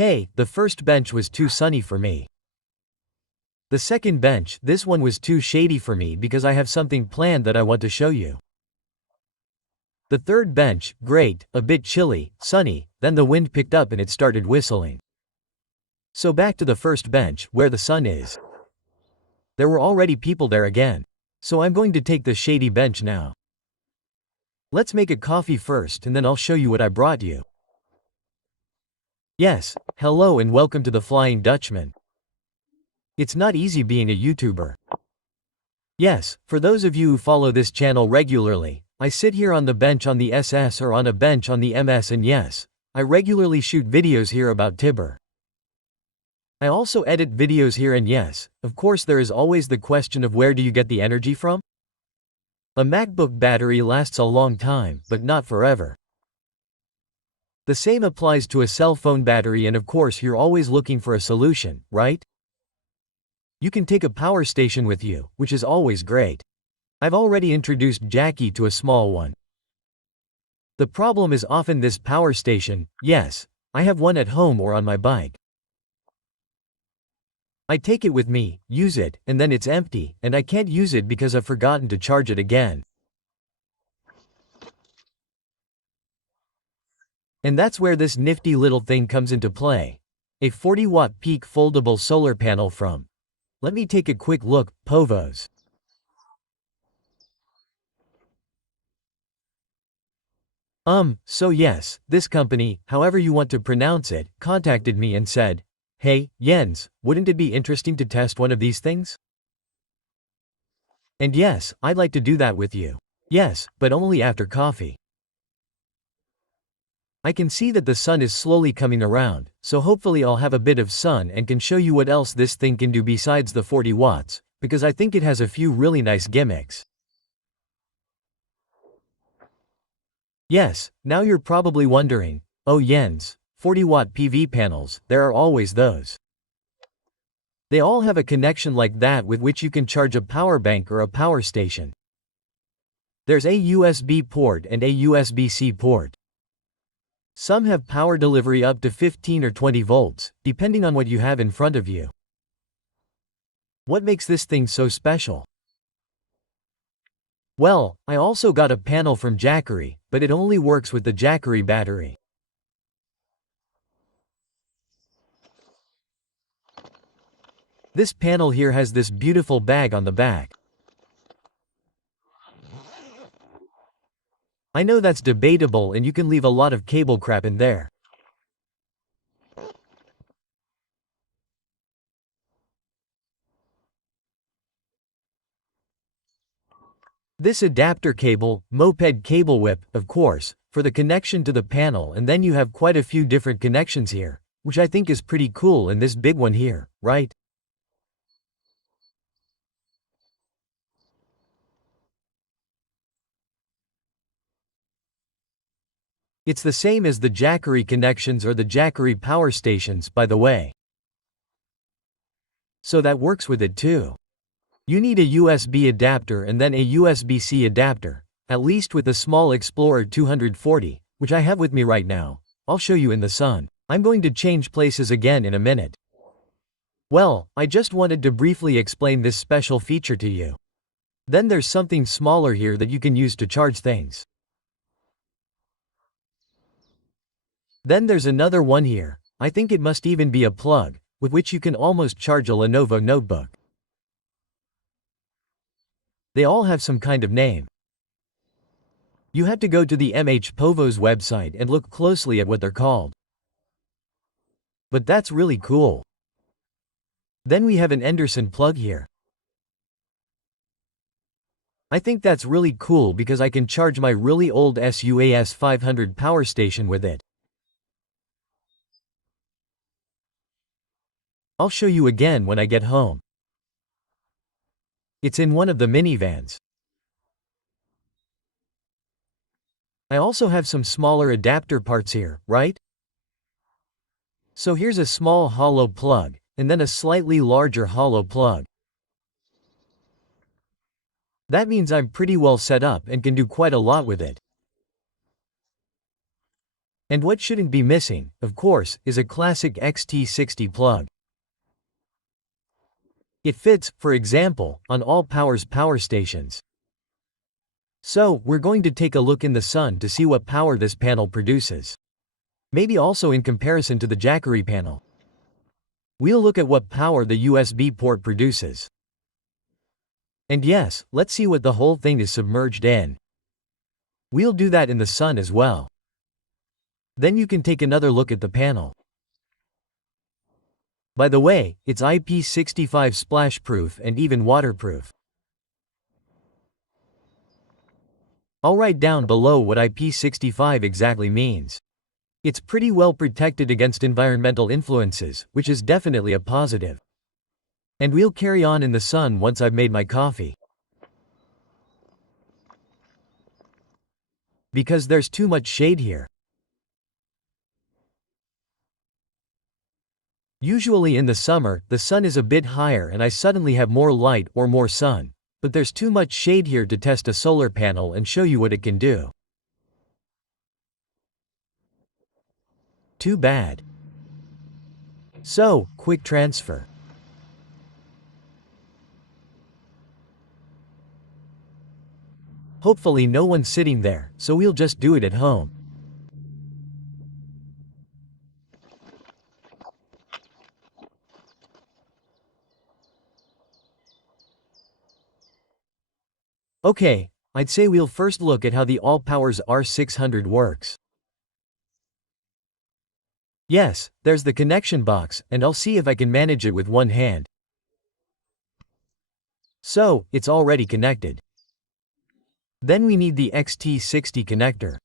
Hey, the first bench was too sunny for me. The second bench, this one was too shady for me because I have something planned that I want to show you. The third bench, great, a bit chilly, sunny, then the wind picked up and it started whistling. So back to the first bench, where the sun is. There were already people there again. So I'm going to take the shady bench now. Let's make a coffee first and then I'll show you what I brought you. Yes, hello and welcome to the Flying Dutchman. It's not easy being a YouTuber. Yes, for those of you who follow this channel regularly, I sit here on the bench on the SS or on a bench on the MS, and yes, I regularly shoot videos here about Tibber. I also edit videos here, and yes, of course there is always the question of where do you get the energy from? A MacBook battery lasts a long time, but not forever. The same applies to a cell phone battery, and of course you're always looking for a solution, right? You can take a power station with you, which is always great. I've already introduced Jackie to a small one. The problem is often this power station. Yes, I have one at home or on my bike. I take it with me, use it, and then it's empty, and I can't use it because I've forgotten to charge it again. And that's where this nifty little thing comes into play. A 40-watt peak foldable solar panel from, let me take a quick look, MHPOWOS. So yes, this company, however you want to pronounce it, contacted me and said, "Hey, Jens, wouldn't it be interesting to test one of these things?" And yes, I'd like to do that with you. Yes, but only after coffee. I can see that the sun is slowly coming around, so hopefully I'll have a bit of sun and can show you what else this thing can do besides the 40 watts, because I think it has a few really nice gimmicks. Yes, now you're probably wondering, oh Jens, 40-watt PV panels, there are always those. They all have a connection like that with which you can charge a power bank or a power station. There's a USB port and a USB-C port. Some have power delivery up to 15 or 20 volts, depending on what you have in front of you. What makes this thing so special? Well, I also got a panel from Jackery, but it only works with the Jackery battery. This panel here has this beautiful bag on the back. I know that's debatable and you can leave a lot of cable crap in there. This adapter cable, moped cable whip, of course, for the connection to the panel, and then you have quite a few different connections here, which I think is pretty cool, and this big one here, right? It's the same as the Jackery connections or the Jackery power stations, by the way. So that works with it too. You need a USB adapter and then a USB-C adapter, at least with the small Explorer 240, which I have with me right now. I'll show you in the sun. I'm going to change places again in a minute. Well, I just wanted to briefly explain this special feature to you. Then there's something smaller here that you can use to charge things. Then there's another one here, I think it must even be a plug, with which you can almost charge a Lenovo notebook. They all have some kind of name. You have to go to the MHPOWOS website and look closely at what they're called. But that's really cool. Then we have an Anderson plug here. I think that's really cool because I can charge my really old SUAS 500 power station with it. I'll show you again when I get home. It's in one of the minivans. I also have some smaller adapter parts here, right? So here's a small hollow plug, and then a slightly larger hollow plug. That means I'm pretty well set up and can do quite a lot with it. And what shouldn't be missing, of course, is a classic XT60 plug. It fits, for example, on Allpowers power stations. So, we're going to take a look in the sun to see what power this panel produces. Maybe also in comparison to the Jackery panel. We'll look at what power the USB port produces. And yes, let's see what the whole thing is submerged in. We'll do that in the sun as well. Then you can take another look at the panel. By the way, it's IP65 splash-proof and even waterproof. I'll write down below what IP65 exactly means. It's pretty well protected against environmental influences, which is definitely a positive. And we'll carry on in the sun once I've made my coffee. Because there's too much shade here. Usually in the summer, the sun is a bit higher and I suddenly have more light or more sun. But there's too much shade here to test a solar panel and show you what it can do. Too bad. So, quick transfer. Hopefully no one's sitting there, so we'll just do it at home. Okay, I'd say we'll first look at how the Allpowers R600 works. Yes, there's the connection box, and I'll see if I can manage it with one hand. So, it's already connected. Then we need the XT60 connector.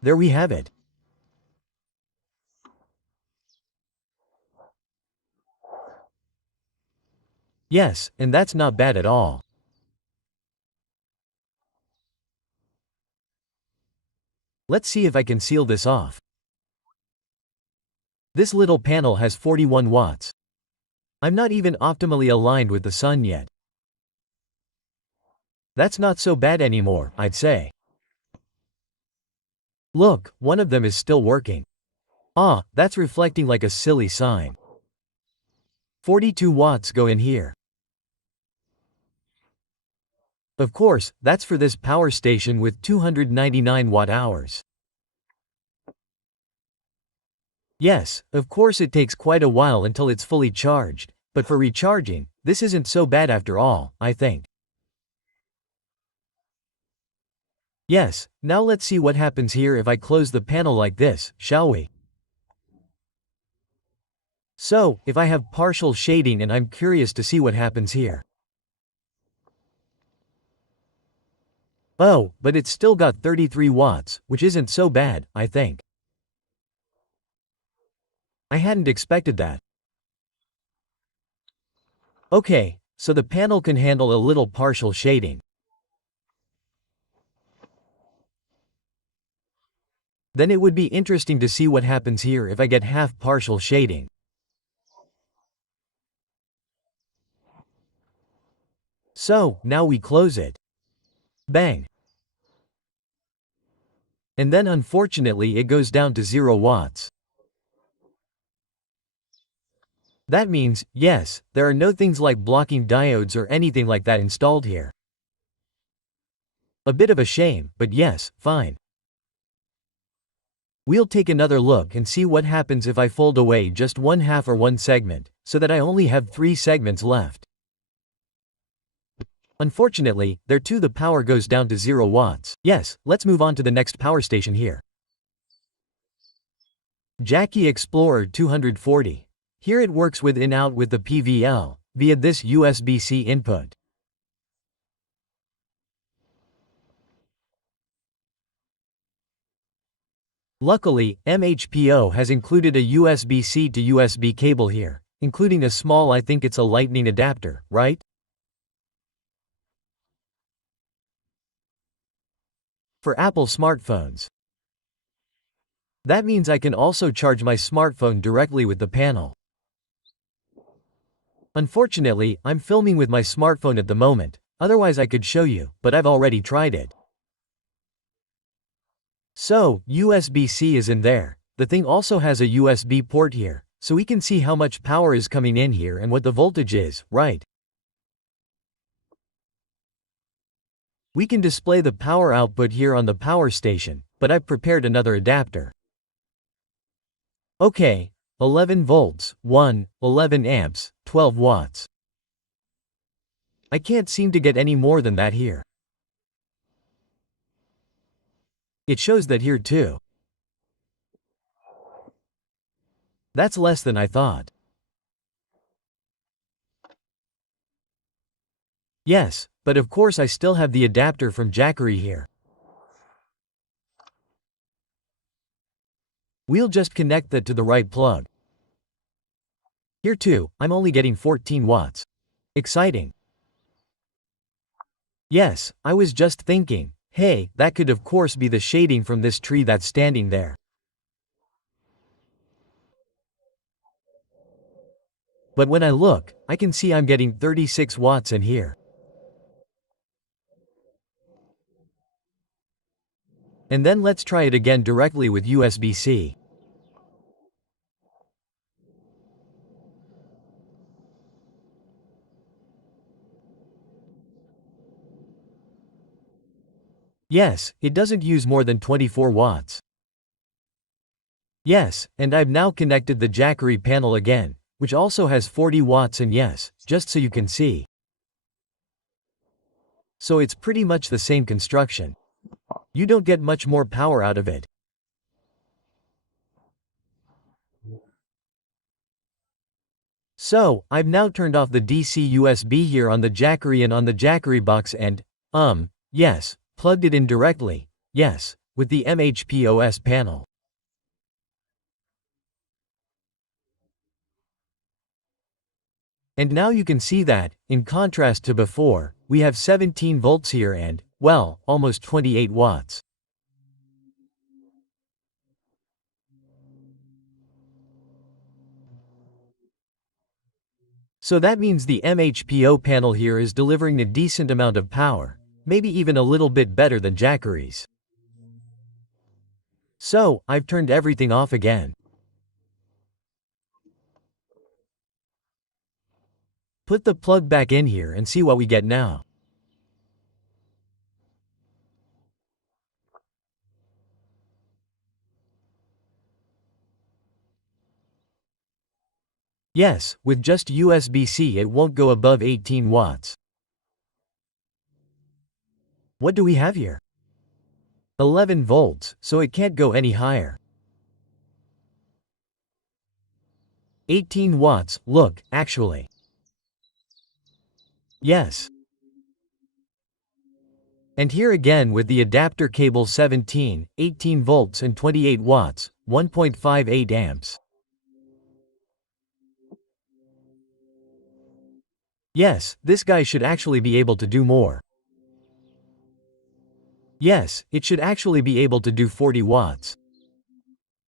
There we have it. Yes, and that's not bad at all. Let's see if I can seal this off. This little panel has 41 watts. I'm not even optimally aligned with the sun yet. That's not so bad anymore, I'd say. Look, one of them is still working. Ah, that's reflecting like a silly sign. 42 watts go in here. Of course, that's for this power station with 299 watt-hours. Yes, of course it takes quite a while until it's fully charged, but for recharging, this isn't so bad after all, I think. Yes, now let's see what happens here if I close the panel like this, shall we? So, if I have partial shading and I'm curious to see what happens here. Oh, but it's still got 33 watts, which isn't so bad, I think. I hadn't expected that. Okay, so the panel can handle a little partial shading. Then it would be interesting to see what happens here if I get half partial shading. So, now we close it. Bang. And then unfortunately it goes down to 0 watts. That means, yes, there are no things like blocking diodes or anything like that installed here. A bit of a shame, but yes, fine. We'll take another look and see what happens if I fold away just one half or one segment, so that I only have 3 segments left. Unfortunately, there too the power goes down to 0 watts. Yes, let's move on to the next power station here. Jackery Explorer 240. Here it works with in-out with the PVL, via this USB-C input. Luckily, MHPO has included a USB-C to USB cable here, including a small, I think it's a lightning adapter, right? For Apple smartphones. That means I can also charge my smartphone directly with the panel. Unfortunately, I'm filming with my smartphone at the moment, Otherwise I could show you, but I've already tried it. So, USB-C is in there. The thing also has a USB port here, so we can see how much power is coming in here and what the voltage is, right? We can display the power output here on the power station, but I've prepared another adapter. Okay, 11 volts, 11 amps, 12 watts. I can't seem to get any more than that here. It shows that here too. That's less than I thought. Yes, but of course I still have the adapter from Jackery here. We'll just connect that to the right plug. Here too, I'm only getting 14 watts. Exciting. Yes, I was just thinking, hey, that could of course be the shading from this tree that's standing there. But when I look, I can see I'm getting 36 watts in here. And then let's try it again directly with USB-C. Yes, it doesn't use more than 24 watts. Yes, and I've now connected the Jackery panel again, which also has 40 watts, and yes, just so you can see. So it's pretty much the same construction. You don't get much more power out of it. So, I've now turned off the DC USB here on the Jackery and on the Jackery box and, yes, plugged it in directly, yes, with the MHPOWOS panel. And now you can see that, in contrast to before, we have 17 volts here and, well, almost 28 watts. So that means the MHPO panel here is delivering a decent amount of power, maybe even a little bit better than Jackery's. So, I've turned everything off again. Put the plug back in here and see what we get now. Yes, with just USB-C it won't go above 18 watts. What do we have here? 11 volts, so it can't go any higher. 18 watts, look, actually. Yes. And here again with the adapter cable 17, 18 volts and 28 watts, 1.58 amps. Yes, this guy should actually be able to do more. Yes, it should actually be able to do 40 watts.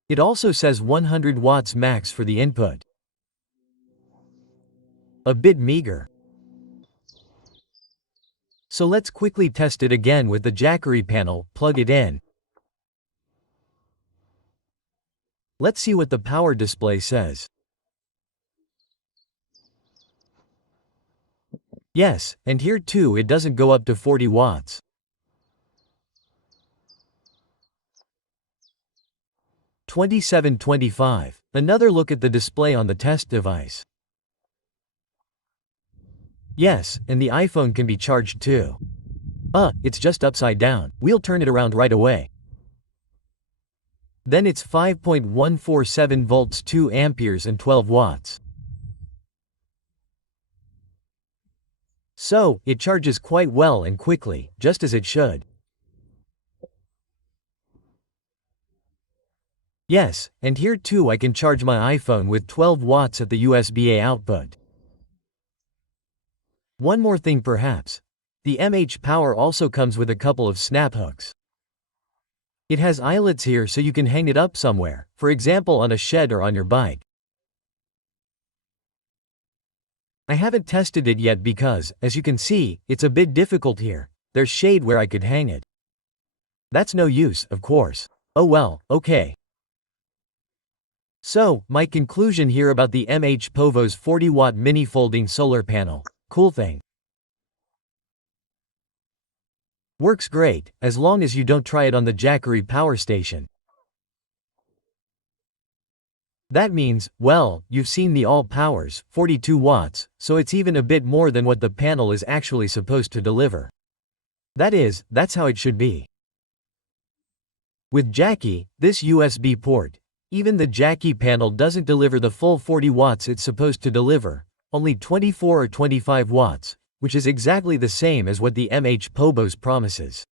It also says 100 watts max for the input. A bit meager. So let's quickly test it again with the Jackery panel, plug it in. Let's see what the power display says. Yes, and here too it doesn't go up to 40 watts. $27.25. Another look at the display on the test device. Yes, and the iPhone can be charged too. It's just upside down. We'll turn it around right away. Then it's 5.147 volts, 2 amperes and 12 watts. So, it charges quite well and quickly, just as it should. Yes, and here too I can charge my iPhone with 12 watts at the USB-A output. One more thing perhaps. The MHPOWOS also comes with a couple of snap hooks. It has eyelets here so you can hang it up somewhere, for example on a shed or on your bike. I haven't tested it yet because, as you can see, it's a bit difficult here. There's shade where I could hang it. That's no use, of course. Oh well, okay. So, my conclusion here about the MHPOWOS 40-watt mini folding solar panel. Cool thing. Works great, as long as you don't try it on the Jackery power station. That means, well, you've seen the Allpowers, 42 watts, so it's even a bit more than what the panel is actually supposed to deliver. That is, that's how it should be. With Jackery, this USB port, even the Jackery panel doesn't deliver the full 40 watts it's supposed to deliver, only 24 or 25 watts, which is exactly the same as what the MHPOWOS promises.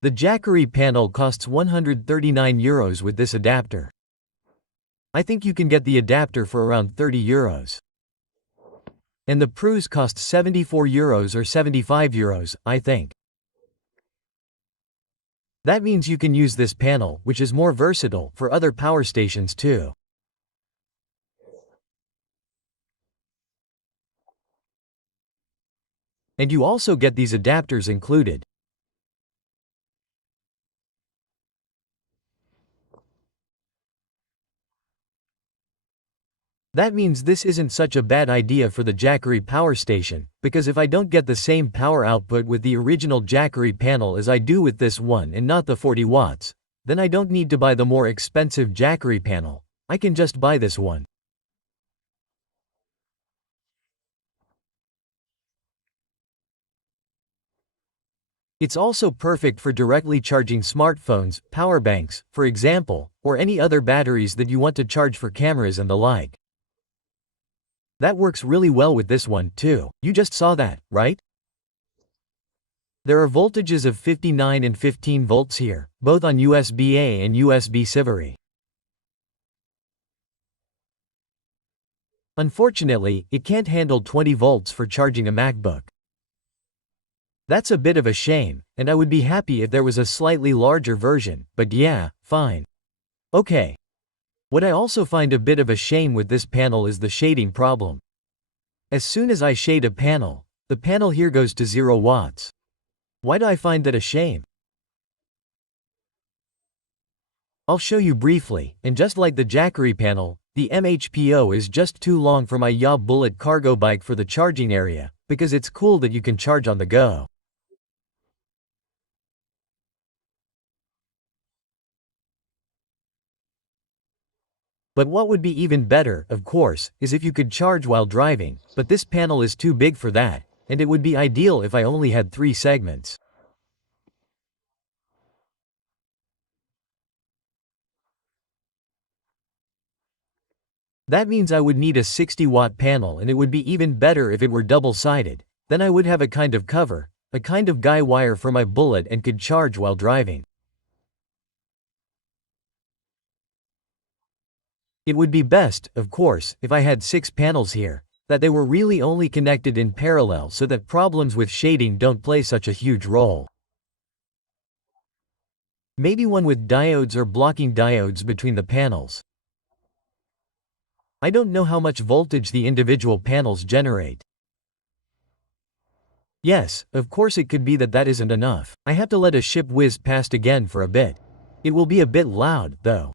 The Jackery panel costs €139 with this adapter. I think you can get the adapter for around €30. And the PRUs cost €74 or €75, I think. That means you can use this panel, which is more versatile, for other power stations too. And you also get these adapters included. That means this isn't such a bad idea for the Jackery power station, because if I don't get the same power output with the original Jackery panel as I do with this one and not the 40 watts, then I don't need to buy the more expensive Jackery panel, I can just buy this one. It's also perfect for directly charging smartphones, power banks, for example, or any other batteries that you want to charge for cameras and the like. That works really well with this one, too. You just saw that, right? There are voltages of 59 and 15 volts here, both on USB-A and USB-C. Unfortunately, it can't handle 20 volts for charging a MacBook. That's a bit of a shame, and I would be happy if there was a slightly larger version, but yeah, fine. Okay. What I also find a bit of a shame with this panel is the shading problem. As soon as I shade a panel, the panel here goes to 0 watts. Why do I find that a shame? I'll show you briefly, and just like the Jackery panel, the MHPO is just too long for my Yaw Bullet cargo bike for the charging area, because it's cool that you can charge on the go. But what would be even better, of course, is if you could charge while driving, but this panel is too big for that, and it would be ideal if I only had 3 segments. That means I would need a 60-watt panel, and it would be even better if it were double-sided. Then I would have a kind of cover, a kind of guy wire for my bullet and could charge while driving. It would be best, of course, if I had 6 panels here, that they were really only connected in parallel so that problems with shading don't play such a huge role. Maybe one with diodes or blocking diodes between the panels. I don't know how much voltage the individual panels generate. Yes, of course it could be that that isn't enough. I have to let a ship whiz past again for a bit. It will be a bit loud, though.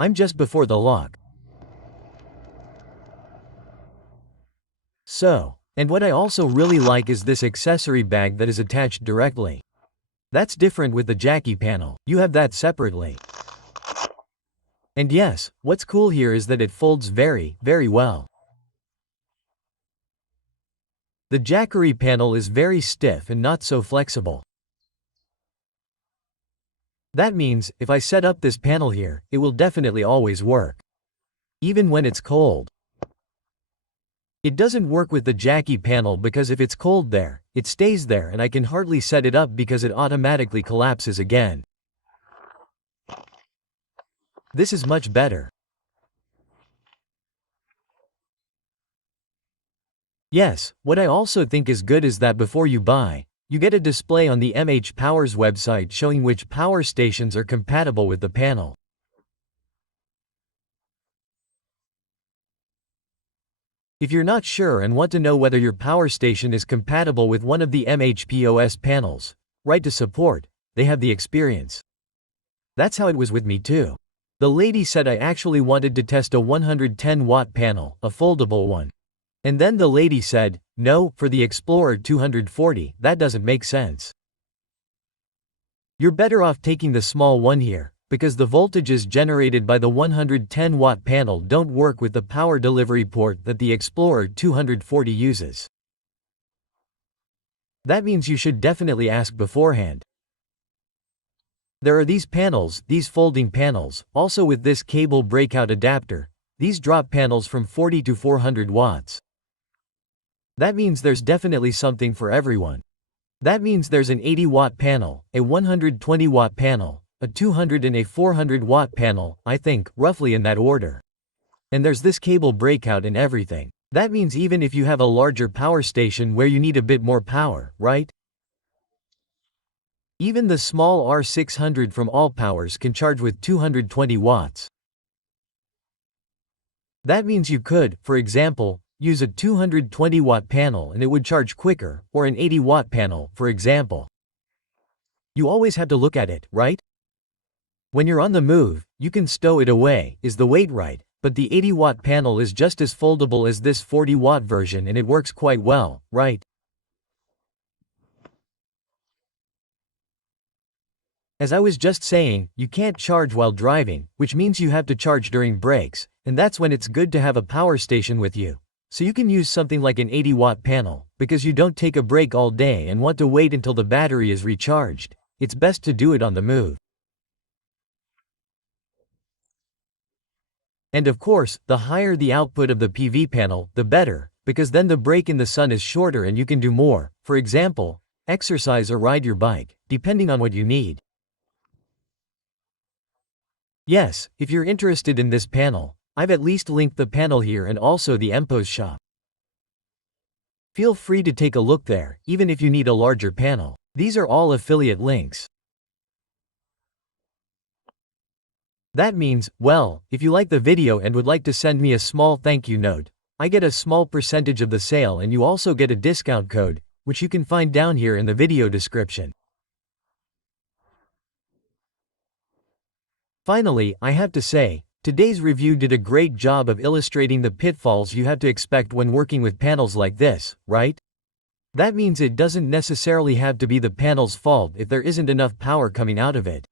I'm just before the lock. So, and what I also really like is this accessory bag that is attached directly. That's different with the Jackery panel. You have that separately. And yes, what's cool here is that it folds very, very well. The Jackery panel is very stiff and not so flexible. That means, if I set up this panel here, it will definitely always work. Even when it's cold. It doesn't work with the Jackery panel because if it's cold there, it stays there and I can hardly set it up because it automatically collapses again. This is much better. Yes, what I also think is good is that before you buy, you get a display on the MHPOWOS website showing which power stations are compatible with the panel. If you're not sure and want to know whether your power station is compatible with one of the MHPOWOS panels, write to support, they have the experience. That's how it was with me too. The lady said I actually wanted to test a 110-watt panel, a foldable one. And then the lady said, no, for the Explorer 240, that doesn't make sense. You're better off taking the small one here, because the voltages generated by the 110-watt panel don't work with the power delivery port that the Explorer 240 uses. That means you should definitely ask beforehand. There are these panels, these folding panels, also with this cable breakout adapter. These drop panels from 40 to 400 watts. That means there's definitely something for everyone. That means there's an 80-watt panel, a 120-watt panel, a 200 and a 400-watt panel, I think, roughly in that order. And there's this cable breakout and everything. That means even if you have a larger power station where you need a bit more power, right? Even the small R600 from Allpowers can charge with 220 watts. That means you could, for example, use a 220-watt panel and it would charge quicker, or an 80-watt panel, for example. You always have to look at it, right? When you're on the move, you can stow it away, is the weight right, but the 80-watt panel is just as foldable as this 40-watt version and it works quite well, right? As I was just saying, you can't charge while driving, which means you have to charge during breaks, and that's when it's good to have a power station with you. So you can use something like an 80-watt panel, because you don't take a break all day and want to wait until the battery is recharged. It's best to do it on the move. And of course, the higher the output of the PV panel, the better, because then the break in the sun is shorter and you can do more, for example, exercise or ride your bike, depending on what you need. Yes, if you're interested in this panel, I've at least linked the panel here and also the MHPOWOS shop. Feel free to take a look there, even if you need a larger panel. These are all affiliate links. That means, well, if you like the video and would like to send me a small thank you note, I get a small percentage of the sale and you also get a discount code, which you can find down here in the video description. Finally, I have to say, today's review did a great job of illustrating the pitfalls you have to expect when working with panels like this, right? That means it doesn't necessarily have to be the panel's fault if there isn't enough power coming out of it.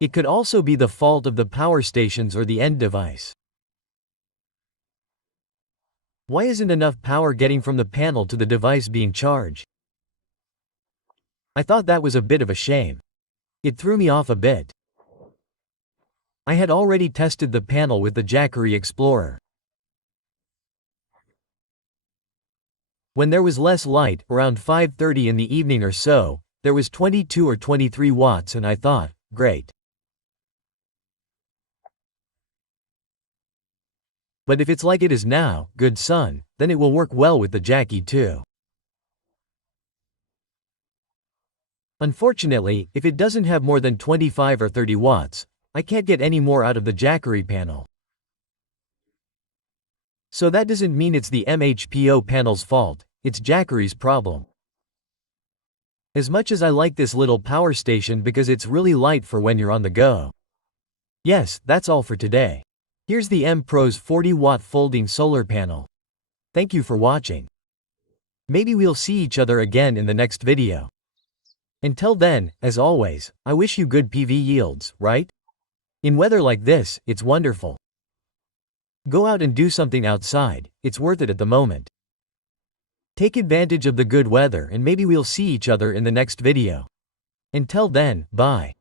It could also be the fault of the power stations or the end device. Why isn't enough power getting from the panel to the device being charged? I thought that was a bit of a shame. It threw me off a bit. I had already tested the panel with the Jackery Explorer. When there was less light, around 5:30 in the evening or so, there was 22 or 23 watts and I thought, great. But if it's like it is now, good sun, then it will work well with the Jackery too. Unfortunately, if it doesn't have more than 25 or 30 watts, I can't get any more out of the Jackery panel. So that doesn't mean it's the MHPO panel's fault, it's Jackery's problem. As much as I like this little power station because it's really light for when you're on the go. Yes, that's all for today. Here's the MHPOWOS 40-watt folding solar panel. Thank you for watching. Maybe we'll see each other again in the next video. Until then, as always, I wish you good PV yields, right? In weather like this, it's wonderful. Go out and do something outside, it's worth it at the moment. Take advantage of the good weather and maybe we'll see each other in the next video. Until then, bye.